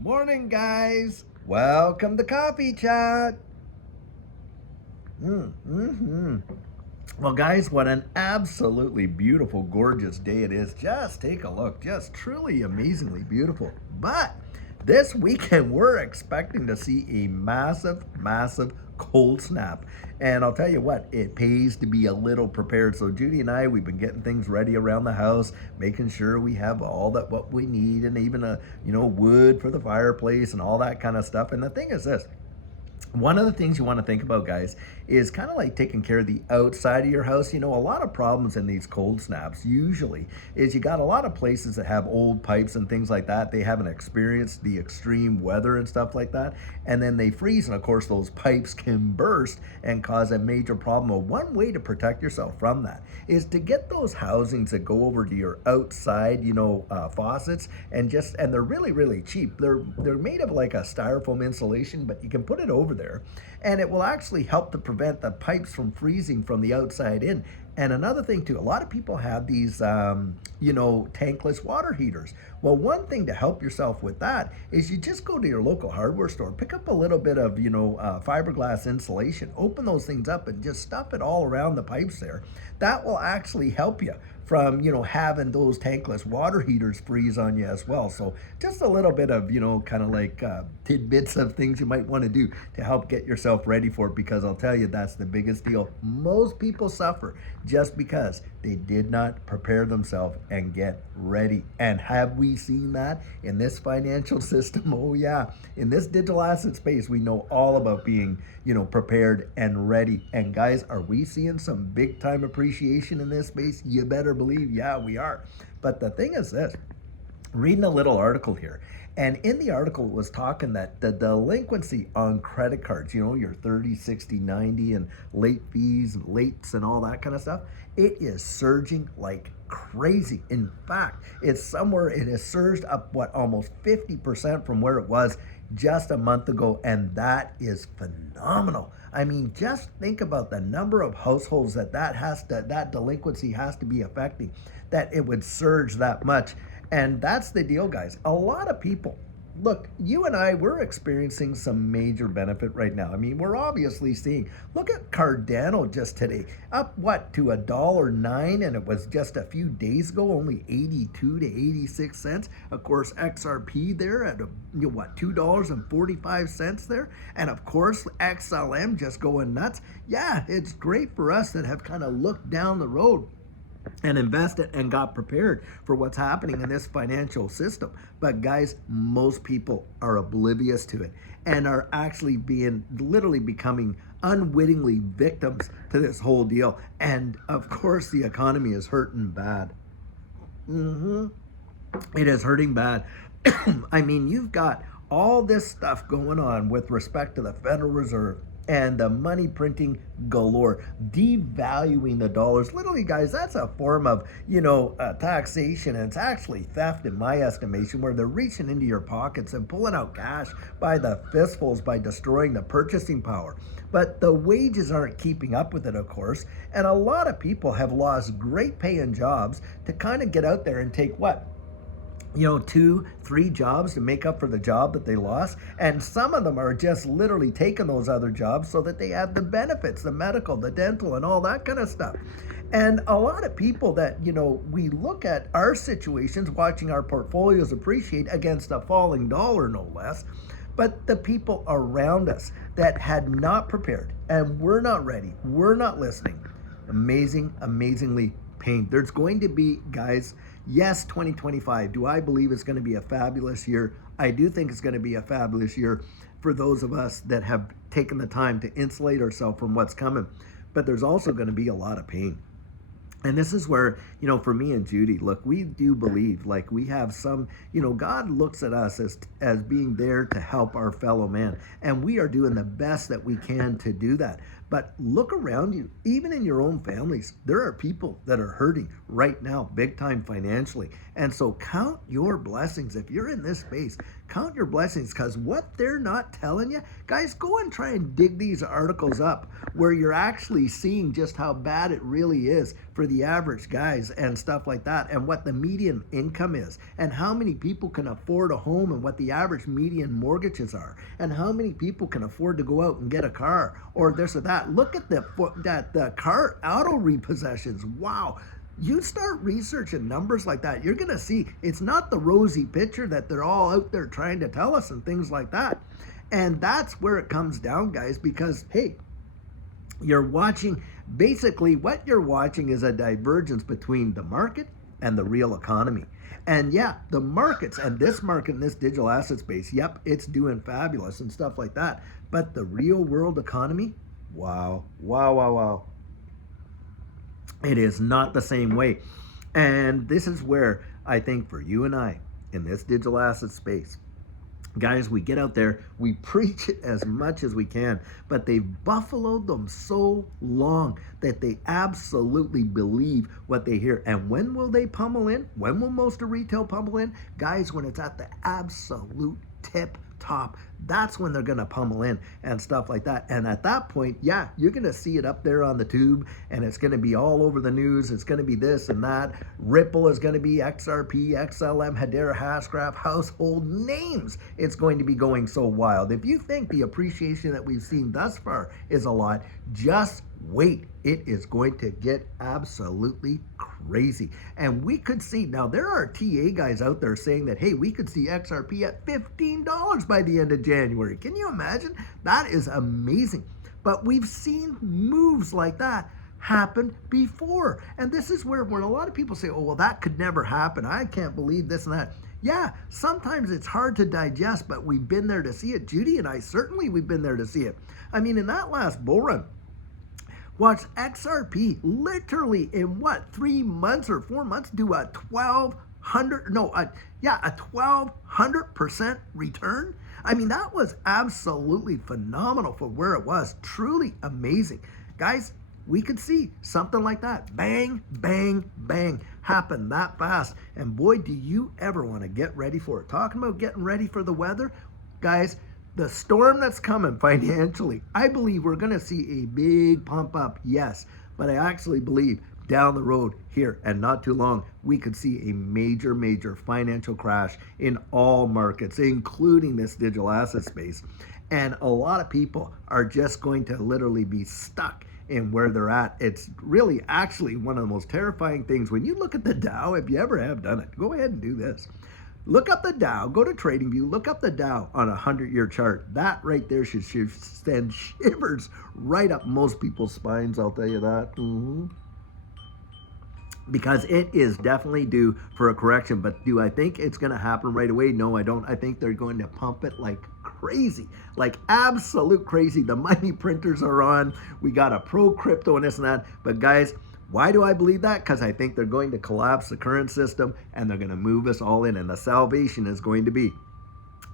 Morning, guys. Welcome to Coffee Chat. Well, guys, what an absolutely beautiful, gorgeous day it is. Just take a look. Just truly amazingly beautiful. But this weekend, we're expecting to see a massive, massive cold snap. And I'll tell you what, it pays to be a little prepared. So Judy and I, we've been getting things ready around the house, making sure we have all that what we need, and even wood for the fireplace and all that kind of stuff. And the thing is this, one of the things you want to think about, guys, is kind of like taking care of the outside of your house. A lot of problems in these cold snaps usually is you got a lot of places that have old pipes and things like that. They haven't experienced the extreme weather and stuff like that, and then they freeze, and of course those pipes can burst and cause a major problem. Well, one way to protect yourself from that is to get those housings that go over to your outside, faucets, and they're really, really cheap. They're made of like a styrofoam insulation, but you can put it over there, and it will actually help to prevent the pipes from freezing from the outside in. And another thing too, a lot of people have these, tankless water heaters. Well, one thing to help yourself with that is you just go to your local hardware store, pick up a little bit of, fiberglass insulation, open those things up and just stuff it all around the pipes there. That will actually help you from, having those tankless water heaters freeze on you as well. So just a little bit of, kind of like tidbits of things you might want to do to help get yourself ready for it, because I'll tell you, that's the biggest deal. Most people suffer just because they did not prepare themselves and get ready. And have we seen that in this financial system? Oh yeah. In this digital asset space, we know all about being, prepared and ready. And guys, are we seeing some big time appreciation in this space? You better believe, yeah, we are. But the thing is this, reading a little article here, and in the article it was talking that the delinquency on credit cards, your 30, 60, 90 and late fees, lates and all that kind of stuff, it is surging like crazy. In fact, it has surged up almost 50% from where it was just a month ago, and that is phenomenal. I mean, just think about the number of households that delinquency has to be affecting, that it would surge that much. And that's the deal, guys. A lot of people, look, you and I, we're experiencing some major benefit right now. I mean, we're obviously seeing, look at Cardano just today, up to $1.09, and it was just a few days ago only 82 to 86 cents. Of course, XRP there at $2.45 there, and of course XLM just going nuts. Yeah, it's great for us that have kind of looked down the road and invested and got prepared for what's happening in this financial system. But guys, most people are oblivious to it and are actually literally becoming unwittingly victims to this whole deal. And of course, the economy is hurting bad. It is hurting bad. I mean, you've got all this stuff going on with respect to the Federal Reserve and the money printing galore, devaluing the dollars. Literally, guys, that's a form of, taxation. And it's actually theft in my estimation, where they're reaching into your pockets and pulling out cash by the fistfuls by destroying the purchasing power. But the wages aren't keeping up with it, of course. And a lot of people have lost great paying jobs to kind of get out there and take 2-3 jobs to make up for the job that they lost. And some of them are just literally taking those other jobs so that they have the benefits, the medical, the dental, and all that kind of stuff. And a lot of people that, we look at our situations, watching our portfolios appreciate against a falling dollar, no less. But the people around us that had not prepared and were not ready, were not listening, amazingly pain. There's going to be, guys, yes, 2025. Do I believe it's going to be a fabulous year? I do think it's going to be a fabulous year for those of us that have taken the time to insulate ourselves from what's coming. But there's also going to be a lot of pain. And this is where, for me and Judy, look, we do believe, like, we have some, God looks at us as being there to help our fellow man. And we are doing the best that we can to do that. But look around you, even in your own families, there are people that are hurting right now, big time financially. And so count your blessings. If you're in this space, count your blessings, because what they're not telling you, guys, go and try and dig these articles up where you're actually seeing just how bad it really is for the average guys and stuff like that, and what the median income is, and how many people can afford a home, and what the average median mortgages are, and how many people can afford to go out and get a car or this or that. Look at the car auto repossessions. Wow. You start researching numbers like that, you're going to see it's not the rosy picture that they're all out there trying to tell us and things like that. And that's where it comes down, guys, because, hey, you're watching, basically what you're watching is a divergence between the market and the real economy. And yeah, the markets and this market in this digital asset space, yep, it's doing fabulous and stuff like that. But the real world economy, wow, wow, wow, wow. It is not the same way. And this is where I think for you and I in this digital asset space, guys, we get out there, we preach it as much as we can, but they've buffaloed them so long that they absolutely believe what they hear. And when will they pummel in? When will most of retail pummel in? Guys, when it's at the absolute tip top, that's when they're going to pummel in and stuff like that. And at that point, yeah, you're going to see it up there on the tube, and it's going to be all over the news. It's going to be this and that. Ripple is going to be XRP, XLM, Hedera, Hashgraph, household names. It's going to be going so wild. If you think the appreciation that we've seen thus far is a lot, just wait. It is going to get absolutely crazy. And we could see, now there are TA guys out there saying that, hey, we could see XRP at $15 by the end of January. Can you imagine? That is amazing. But we've seen moves like that happen before. And this is where when a lot of people say, oh, well, that could never happen. I can't believe this and that. Yeah, sometimes it's hard to digest, but we've been there to see it. Judy and I, certainly we've been there to see it. I mean, in that last bull run, watch XRP literally in what, 3 months or 4 months do a 1200% return. I mean, that was absolutely phenomenal for where it was. Truly amazing. Guys, we could see something like that. Bang, bang, bang happen that fast. And boy, do you ever want to get ready for it. Talking about getting ready for the weather, guys, the storm that's coming financially, I believe we're going to see a big pump up, yes. But I actually believe down the road here and not too long, we could see a major, major financial crash in all markets, including this digital asset space. And a lot of people are just going to literally be stuck in where they're at. It's really actually one of the most terrifying things. When you look at the Dow, if you ever have done it, go ahead and do this. Look up the Dow, go to TradingView, look up the Dow on a 100-year chart. That right there should send shivers right up most people's spines, I'll tell you that. Because it is definitely due for a correction. But do I think it's going to happen right away? No, I don't. I think they're going to pump it like crazy, like absolute crazy. The money printers are on. We got a pro crypto and this and that. But guys, why do I believe that? Because I think they're going to collapse the current system and they're going to move us all in. And the salvation is going to be,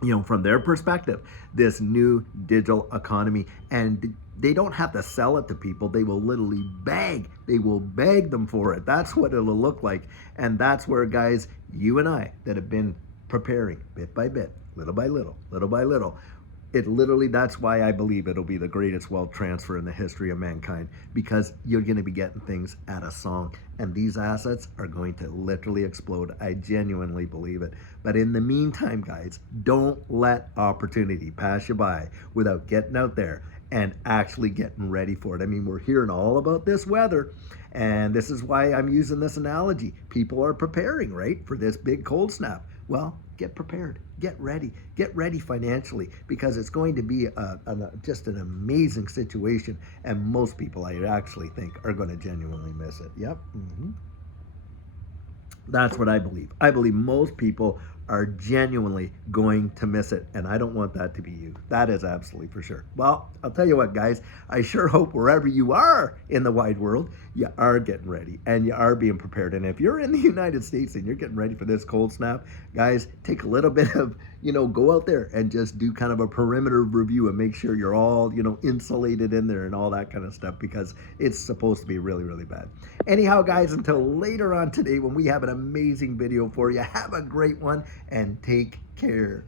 you know, from their perspective, this new digital economy. And they don't have to sell it to people. They will literally beg. They will beg them for it. That's what it'll look like. And that's where, guys, you and I that have been preparing bit by bit, little by little, little by little, it literally, that's why I believe it'll be the greatest wealth transfer in the history of mankind, because you're going to be getting things at a song, and these assets are going to literally explode. I genuinely believe it. But in the meantime, guys, don't let opportunity pass you by without getting out there and actually getting ready for it. I mean, we're hearing all about this weather, and this is why I'm using this analogy. People are preparing, right, for this big cold snap. Well, get prepared, get ready financially, because it's going to be just an amazing situation, and most people, I actually think, are going to genuinely miss it. Yep. That's what I believe. I believe most people are genuinely going to miss it, and I don't want that to be you. That is absolutely for sure. Well, I'll tell you what, guys, I sure hope wherever you are in the wide world, you are getting ready and you are being prepared. And if you're in the United States and you're getting ready for this cold snap, guys, take a little bit of, go out there and just do kind of a perimeter review and make sure you're all, insulated in there and all that kind of stuff, because it's supposed to be really, really bad. Anyhow, guys, until later on today when we have an amazing video for you, have a great one and take care.